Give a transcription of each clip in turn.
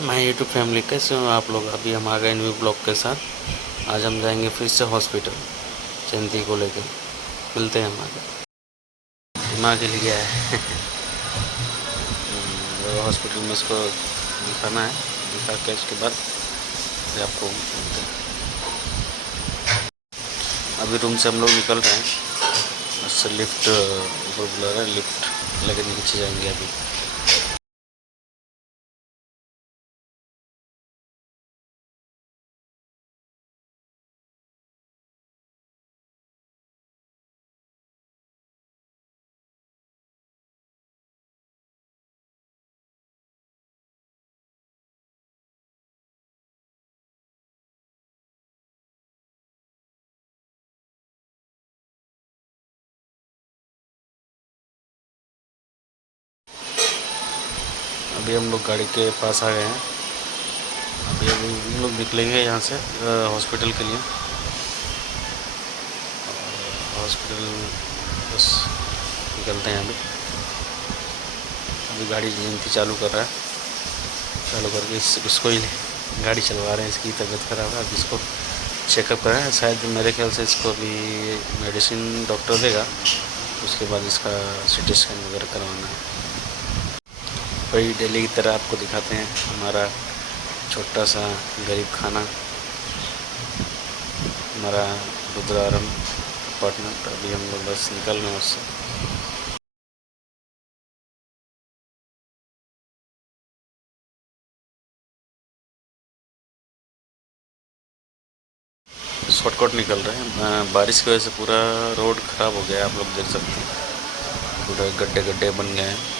Hi my YouTube family, कैसे हो आप लोग। अभी हम आ गए न्यू ब्लॉग के साथ। आज हम जाएंगे फिर से हॉस्पिटल जयंती को लेकर। मिलते हैं हम आगे। दिमाग हिल गया है। हॉस्पिटल में इसको दिखाना है। दिखा के उसके बाद फिर आपको मिलते हैं। अभी रूम से हम लोग निकल रहे हैं। उससे लिफ्ट ऊपर बुला रहा है, लिफ्ट लेके नीचे जाएंगे अभी। अभी हम लोग गाड़ी के पास आ गए हैं। अभी हम लोग निकलेंगे यहाँ से हॉस्पिटल के लिए। हॉस्पिटल बस निकलते हैं अभी। अभी गाड़ी जयंती चालू कर रहा है। चालू करके इसको ही गाड़ी चलवा रहे हैं। इसकी तबीयत ख़राब है। अब इसको चेकअप कराएं। शायद मेरे ख्याल से इसको अभी मेडिसिन डॉक्टर देगा। उसके बाद इसका सिटी स्कैन वगैरह करवाना है। वही डेली की तरह आपको दिखाते हैं हमारा छोटा सा गरीब खाना, हमारा रुद्रारम अपार्टमेंट। अभी हम लोग बस निकल रहे हैं उससे। शॉर्टकट निकल रहे हैं। बारिश की वजह से पूरा रोड ख़राब हो गया है। आप लोग देख सकते हैं पूरे गड्ढे गड्ढे बन गए हैं।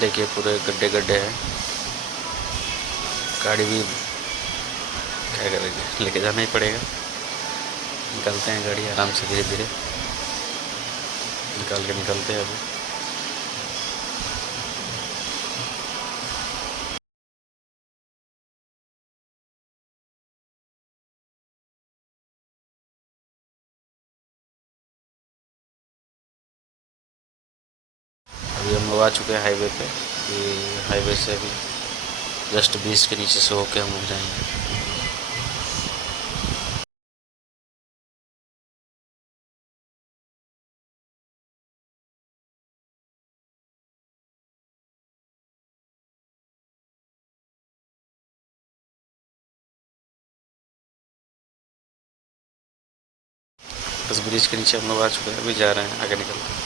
देखिए पूरे गड्ढे गड्ढे हैं। गाड़ी भी क्या करेंगे, लेके जाना ही पड़ेगा। निकलते हैं गाड़ी आराम से, धीरे धीरे निकाल के निकलते हैं अभी। अभी हम लोग आ चुके हैं हाईवे पे। ये हाईवे से अभी जस्ट 20 के नीचे से होके हम लोग जाएंगे। बस ब्रिज के नीचे हम लोग आ चुके हैं। अभी जा रहे हैं आगे निकलते हैं।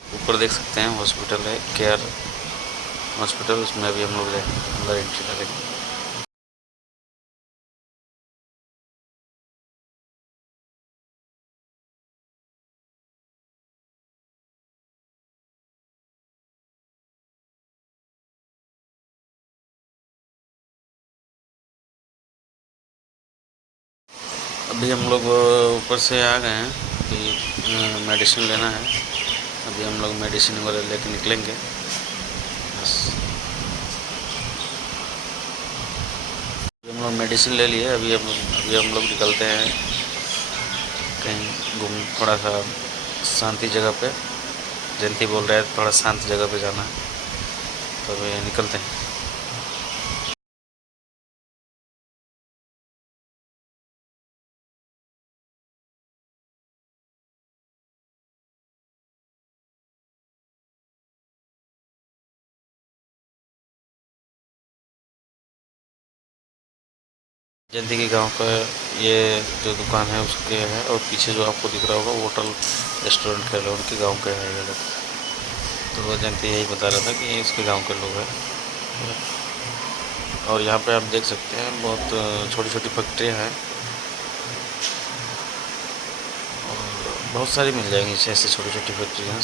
ऊपर देख सकते हैं हॉस्पिटल है, केयर हॉस्पिटल। उसमें अभी हम लोग अंदर एंट्री करेंगे। अभी हम लोग ऊपर से आ गए हैं कि मेडिसिन लेना है। अभी हम लोग मेडिसिन वगैरह लेके निकलेंगे बस। हम लोग मेडिसिन ले लिए। अभी हम लोग निकलते हैं कहीं घूम, थोड़ा सा शांति जगह पे। जयंती बोल रहा है थोड़ा शांत जगह पे जाना है, तो अभी निकलते हैं। जयंती के गांव का ये जो दुकान है उसके है, और पीछे जो आपको दिख रहा होगा वो होटल रेस्टोरेंट कह लो, उनके गांव के है ये लोग। तो वो जयंती यही बता रहा था कि ये उसके गांव के लोग हैं। और यहाँ पे आप देख सकते हैं बहुत छोटी छोटी फैक्ट्रियाँ हैं, और बहुत सारी मिल जाएंगी ऐसे छोटी छोटी फैक्ट्रियाँ,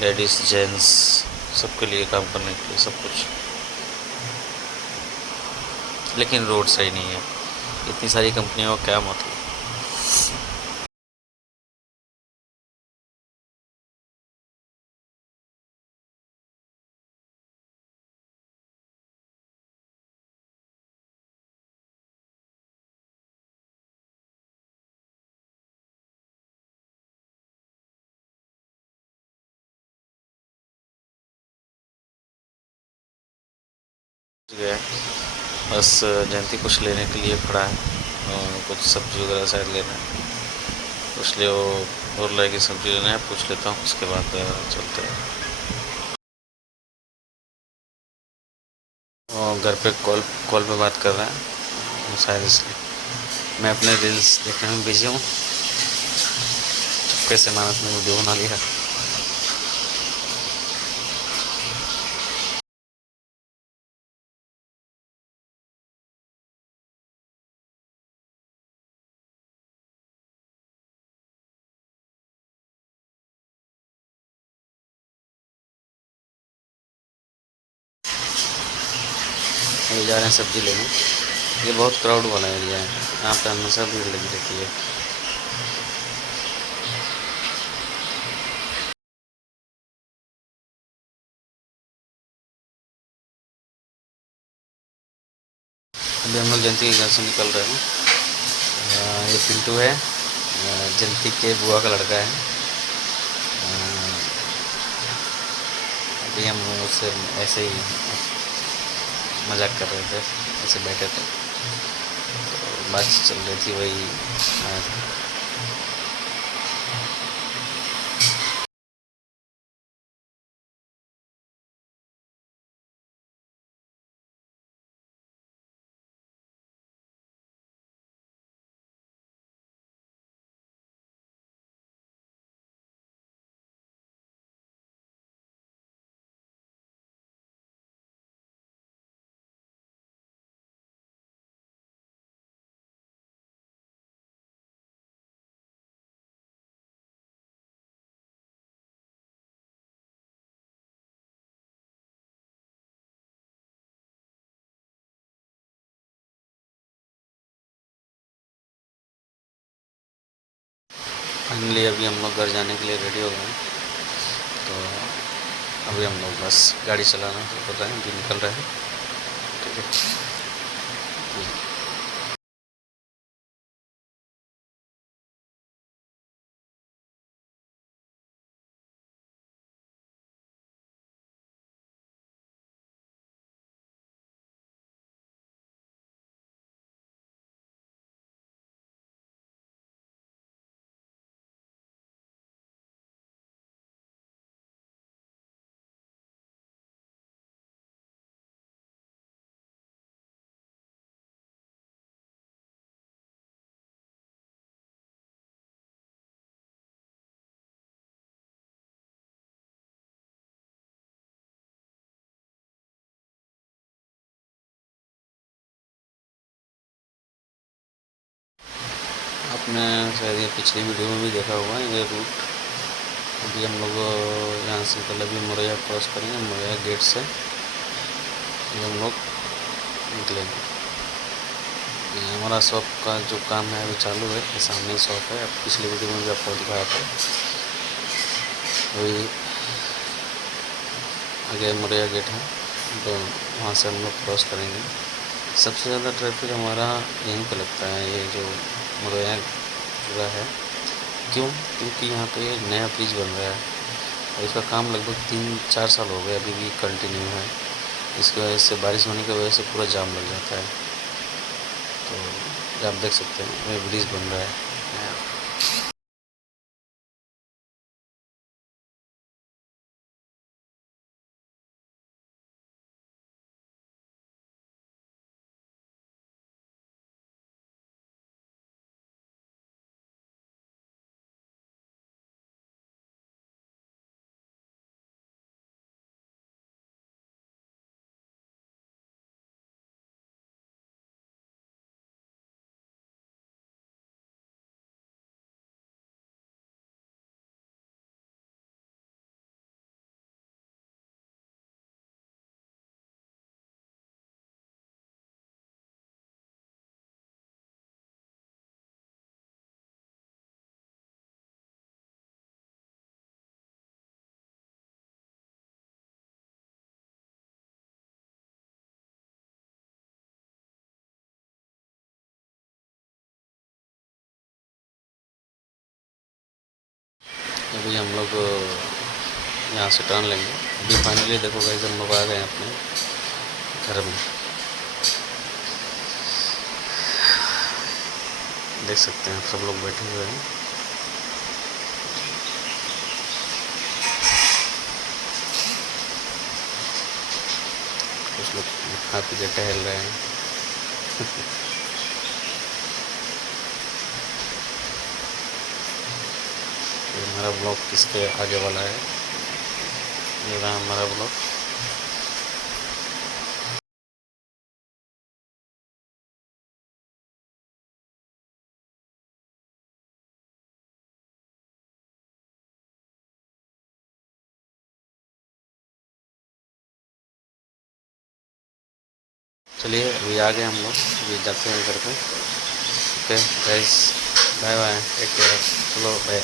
लेडीज़ जेंट्स सबके लिए काम करने के लिए सब कुछ। लेकिन रोड सही नहीं है, इतनी सारी कंपनियों का क्या मतलब। गया है बस, जयंती कुछ लेने के लिए खड़ा है, और कुछ सब्जी वगैरह शायद लेना है, कुछ ले वो बोल रहा है कि सब्जी लेना है, पूछ लेता हूँ उसके बाद चलते हैं। और घर पे कॉल कॉल पे बात कर रहा है शायद, इसलिए मैं अपने रील्स देखने में बिजी हूँ। कैसे मानस ने वीडियो बना लिया। ये जा रहे हैं सब्जी लेने। ये बहुत क्राउड वाला एरिया है, यहाँ पे हमेशा भीड़ लगी रहती है। अभी हम लोग जयंती के घर से निकल रहे हैं। ये पिंटू है, जयंती के बुआ का लड़का है। अभी हम उससे ऐसे ही मजाक कर रहे थे, ऐसे बैठे थे, तो बात चल रही थी, वही आया था। फाइनली अभी हम लोग घर जाने के लिए रेडी हो गए हैं। तो अभी हम लोग बस गाड़ी चलाना कर रहे हैं, अभी निकल रहे हैं। ठीक है। आपने शायद ये पिछली वीडियो में भी देखा होगा ये रूट। अभी हम लोग यहाँ से कल अभी मुरैया क्रॉस करेंगे, मुरैया गेट से अभी हम लोग निकलेंगे। ये हमारा शॉप का जो काम है अभी चालू है, ये सामने ही शॉप है। अब पिछली वीडियो में भी आपको दिखाया था। अभी आगे मुरैया गेट है, तो वहाँ से हम लोग क्रॉस करेंगे। सबसे ज़्यादा ट्रैफिक हमारा यहीं पे लगता है, ये जो मुरैया पूरा है क्यों? क्योंकि यहाँ पे नया ब्रिज बन रहा है और इसका काम लगभग 3-4 साल हो गए, अभी भी कंटिन्यू है। इसकी वजह से, बारिश होने की वजह से पूरा जाम लग जाता है। तो ये आप देख सकते हैं, ये ब्रिज बन रहा है। अभी हम लोग यहाँ से टर्न लेंगे। अभी फाइनली देखो गाइस, हम लोग आ गए हैं अपने घर में। देख सकते हैं, सब लोग बैठे हुए हैं। कुछ लोग खा पी के टहल रहे हैं। ये हमारा ब्लॉग किसके आगे वाला है, ये रहा हमारा ब्लॉग। चलिए अभी आ गए हम लोग, अभी जाते हैं घर पे। Okay guys, bye bye, take care, चलो बाय।